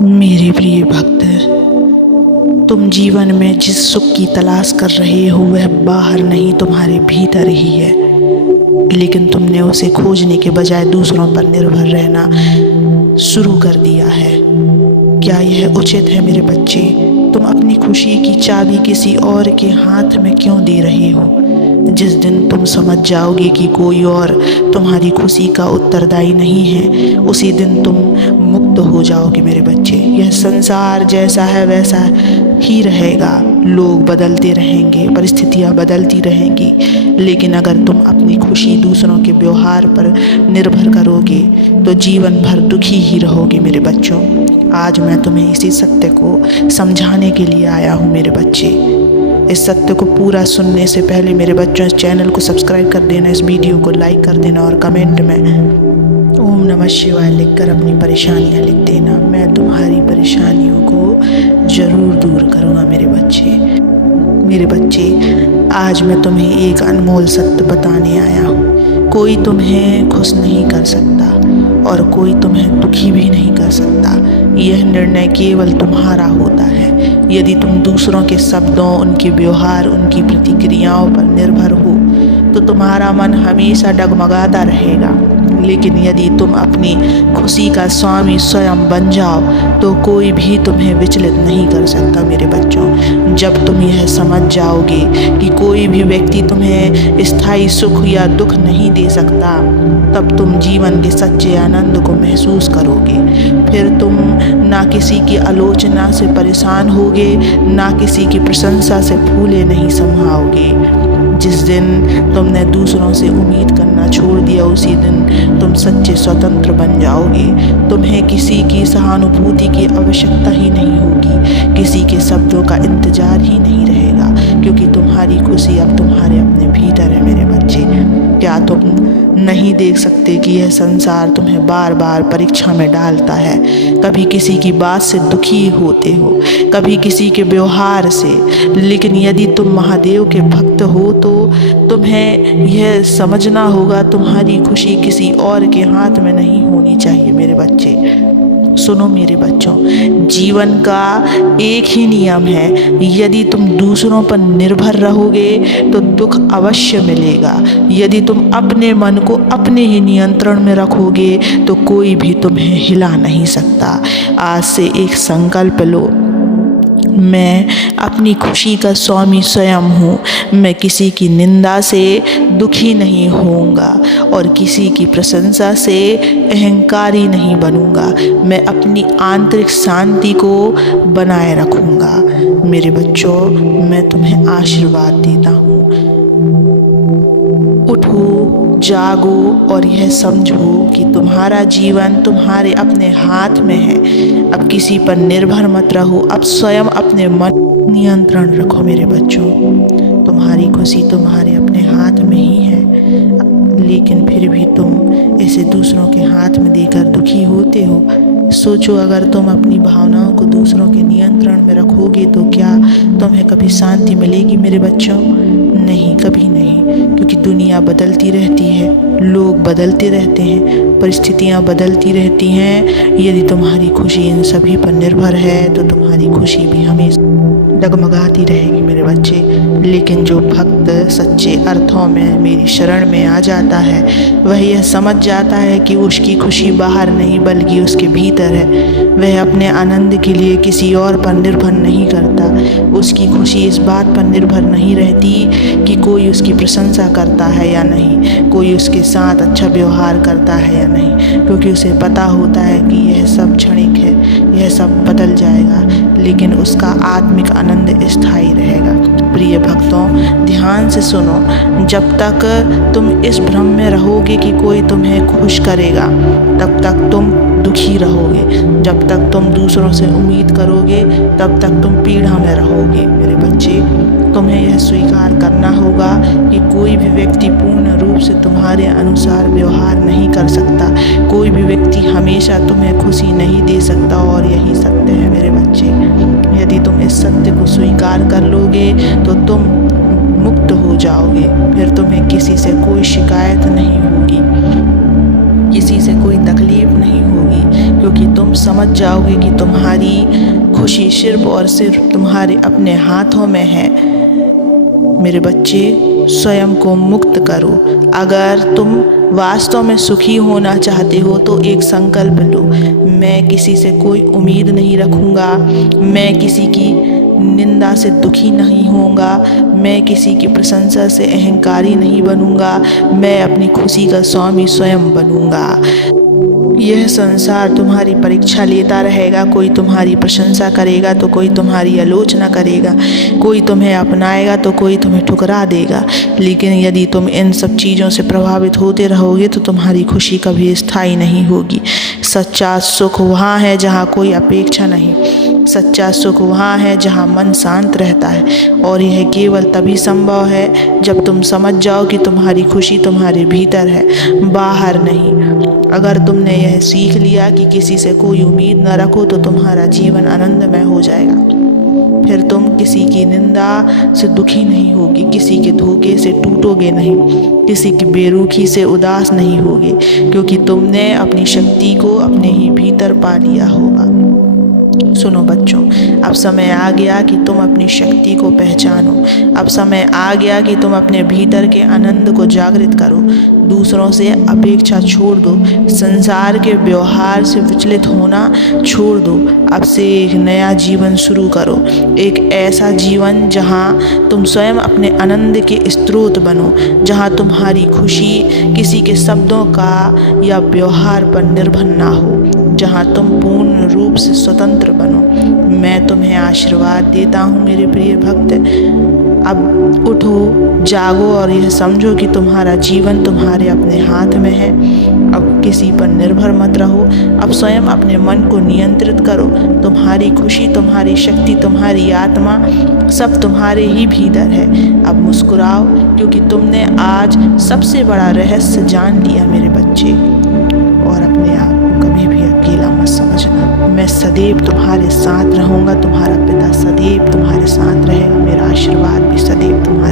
मेरे प्रिय भक्त, तुम जीवन में जिस सुख की तलाश कर रहे हो वह बाहर नहीं तुम्हारे भीतर ही है, लेकिन तुमने उसे खोजने के बजाय दूसरों पर निर्भर रहना शुरू कर दिया है। क्या यह उचित है मेरे बच्चे? तुम अपनी खुशी की चाबी किसी और के हाथ में क्यों दे रहे हो? जिस दिन तुम समझ जाओगे कि कोई और तुम्हारी खुशी का उत्तरदायी नहीं है, उसी दिन तुम मुक्त हो जाओगे मेरे बच्चे। यह संसार जैसा है वैसा ही रहेगा, लोग बदलते रहेंगे, परिस्थितियाँ बदलती रहेंगी, लेकिन अगर तुम अपनी खुशी दूसरों के व्यवहार पर निर्भर करोगे तो जीवन भर दुखी ही रहोगे मेरे बच्चों। आज मैं तुम्हें इसी सत्य को समझाने के लिए आया हूँ मेरे बच्चे। इस सत्य को पूरा सुनने से पहले मेरे बच्चों इस चैनल को सब्सक्राइब कर देना, इस वीडियो को लाइक कर देना और कमेंट में ओम नमः शिवाय लिखकर अपनी परेशानियाँ लिख देना। मैं तुम्हारी परेशानियों को ज़रूर दूर करूँगा मेरे बच्चे। मेरे बच्चे, आज मैं तुम्हें एक अनमोल सत्य बताने आया हूँ। कोई तुम्हें खुश नहीं कर सकता और कोई तुम्हें दुखी भी नहीं कर सकता। यह निर्णय केवल तुम्हारा होता है। यदि तुम दूसरों के शब्दों, उनके व्यवहार, उनकी प्रतिक्रियाओं पर निर्भर हो तो तुम्हारा मन हमेशा डगमगाता रहेगा, लेकिन यदि तुम अपनी खुशी का स्वामी स्वयं बन जाओ तो कोई भी तुम्हें विचलित नहीं कर सकता मेरे बच्चों। जब तुम यह समझ जाओगे कि कोई भी व्यक्ति तुम्हें स्थायी सुख या दुख नहीं दे सकता, तब तुम जीवन के सच्चे आनंद को महसूस करोगे। फिर तुम ना किसी की आलोचना से परेशान होगे, ना किसी की प्रशंसा से फूले नहीं समाओगे। जिस दिन तुमने दूसरों से उम्मीद करना छोड़ दिया, उसी दिन तुम सच्चे स्वतंत्र बन जाओगे। तुम्हें किसी की सहानुभूति की आवश्यकता ही नहीं होगी, किसी के शब्दों का इंतजार ही नहीं रहेगा, क्योंकि तुम्हारी खुशी अब तुम्हारे अपने भीतर है मेरे बच्चे। क्या तुम नहीं देख सकते कि यह संसार तुम्हें बार बार परीक्षा में डालता है? कभी किसी की बात से दुखी होते हो, कभी किसी के व्यवहार से, लेकिन यदि तुम महादेव के भक्त हो तो तुम्हें यह समझना होगा तुम्हारी खुशी किसी और के हाथ में नहीं होनी चाहिए मेरे बच्चे। सुनो मेरे बच्चों, जीवन का एक ही नियम है, यदि तुम दूसरों पर निर्भर रहोगे तो दुख अवश्य मिलेगा। यदि तुम अपने मन को अपने ही नियंत्रण में रखोगे तो कोई भी तुम्हें हिला नहीं सकता। आज से एक संकल्प लो, मैं अपनी खुशी का स्वामी स्वयं हूँ। मैं किसी की निंदा से दुखी नहीं होऊंगा और किसी की प्रशंसा से अहंकारी नहीं बनूंगा। मैं अपनी आंतरिक शांति को बनाए रखूंगा। मेरे बच्चों, मैं तुम्हें आशीर्वाद देता हूँ। उठो, जागो और यह समझो कि तुम्हारा जीवन तुम्हारे अपने हाथ में है। अब किसी पर निर्भर मत रहो, अब स्वयं अपने मन नियंत्रण रखो मेरे बच्चों। तुम्हारी खुशी तुम्हारे अपने हाथ में ही है, लेकिन फिर भी तुम इसे दूसरों के हाथ में देकर दुखी होते हो। सोचो, अगर तुम अपनी भावनाओं को दूसरों के नियंत्रण में रखोगे तो क्या तुम्हें कभी शांति मिलेगी मेरे बच्चों? नहीं, कभी नहीं, क्योंकि दुनिया बदलती रहती है, लोग बदलते रहते हैं, परिस्थितियाँ बदलती रहती हैं। यदि तुम्हारी खुशी इन सभी पर निर्भर है तो तुम्हारी खुशी भी हमेशा डगमगाती रहेगी मेरे बच्चे। लेकिन जो भक्त सच्चे अर्थों में मेरी शरण में आ जाता है, वह यह समझ जाता है कि उसकी खुशी बाहर नहीं बल्कि उसके भीतर है। वह अपने आनंद के लिए किसी और पर निर्भर नहीं करता। उसकी खुशी इस बात पर निर्भर नहीं रहती कि कोई उसकी प्रशंसा करता है या नहीं, कोई उसके साथ अच्छा व्यवहार करता है या नहीं, क्योंकि उसे पता होता है कि यह सब क्षणिक है, यह सब बदल जाएगा, लेकिन उसका आत्मिक आनंद स्थायी रहेगा। प्रिय भक्तों, ध्यान से सुनो, जब तक तुम इस भ्रम में रहोगे कि कोई तुम्हें खुश करेगा, तब तक तुम दुखी रहोगे। जब तक तुम दूसरों से उम्मीद करोगे तब तक तुम पीड़ा में रहोगे मेरे बच्चे। तुम्हें यह स्वीकार करना होगा कि कोई भी व्यक्ति पूर्ण रूप से तुम्हारे अनुसार व्यवहार नहीं कर सकता। कोई भी व्यक्ति हमेशा तुम्हें खुशी नहीं दे सकता, और यही सत्य है मेरे बच्चे। यदि तुम इस सत्य को स्वीकार कर लोगे तो तुम मुक्त हो जाओगे। फिर तुम्हें किसी से कोई शिकायत नहीं होगी। किसी से कोई तकलीफ नहीं होगी, क्योंकि तुम समझ जाओगे कि तुम्हारी खुशी सिर्फ और सिर्फ तुम्हारे अपने हाथों में है। मेरे बच्चे, स्वयं को मुक्त करो। अगर तुम वास्तव में सुखी होना चाहते हो तो एक संकल्प लो, मैं किसी से कोई उम्मीद नहीं रखूँगा, मैं किसी की निंदा से दुखी नहीं होऊंगा, मैं किसी की प्रशंसा से अहंकारी नहीं बनूंगा, मैं अपनी खुशी का स्वामी स्वयं बनूंगा। यह संसार तुम्हारी परीक्षा लेता रहेगा, कोई तुम्हारी प्रशंसा करेगा तो कोई तुम्हारी आलोचना करेगा, कोई तुम्हें अपनाएगा तो कोई तुम्हें ठुकरा देगा। लेकिन यदि तुम इन सब चीज़ों से प्रभावित होते रहोगे तो तुम्हारी खुशी कभी स्थायी नहीं होगी। सच्चा सुख वहाँ है जहाँ कोई अपेक्षा नहीं, सच्चा सुख वहाँ है जहाँ मन शांत रहता है, और यह केवल तभी संभव है जब तुम समझ जाओ कि तुम्हारी खुशी तुम्हारे भीतर है, बाहर नहीं। अगर तुमने यह सीख लिया कि किसी से कोई उम्मीद न रखो तो तुम्हारा जीवन आनंदमय हो जाएगा। फिर तुम किसी की निंदा से दुखी नहीं होगी, किसी के धोखे से टूटोगे नहीं, किसी की बेरुखी से उदास नहीं होगे, क्योंकि तुमने अपनी शक्ति को अपने ही भीतर पा लिया होगा। सुनो बच्चों, अब समय आ गया कि तुम अपनी शक्ति को पहचानो। अब समय आ गया कि तुम अपने भीतर के आनंद को जागृत करो। दूसरों से अपेक्षा छोड़ दो, संसार के व्यवहार से विचलित होना छोड़ दो। अब से एक नया जीवन शुरू करो, एक ऐसा जीवन जहां तुम स्वयं अपने आनंद के स्रोत बनो, जहां तुम्हारी खुशी किसी के शब्दों का या व्यवहार पर निर्भर ना हो, जहां तुम पूर्ण रूप से स्वतंत्र बनो। मैं तुम्हें आशीर्वाद देता हूँ मेरे प्रिय भक्त। अब उठो, जागो और यह समझो कि तुम्हारा जीवन तुम्हारे अपने हाथ में है। अब किसी पर निर्भर मत रहो, अब स्वयं अपने मन को नियंत्रित करो। तुम्हारी खुशी, तुम्हारी शक्ति, तुम्हारी आत्मा सब तुम्हारे ही भीतर है। अब मुस्कुराओ, क्योंकि तुमने आज सबसे बड़ा रहस्य जान लिया मेरे बच्चे। और अपने आप को कभी भी अकेला मत समझना। मैं सदैव तुम्हारे साथ रहूँगा, तुम्हारा पिता सदैव तुम्हारे साथ रहेगा, मेरा आशीर्वाद भी सदैव तुम्हारे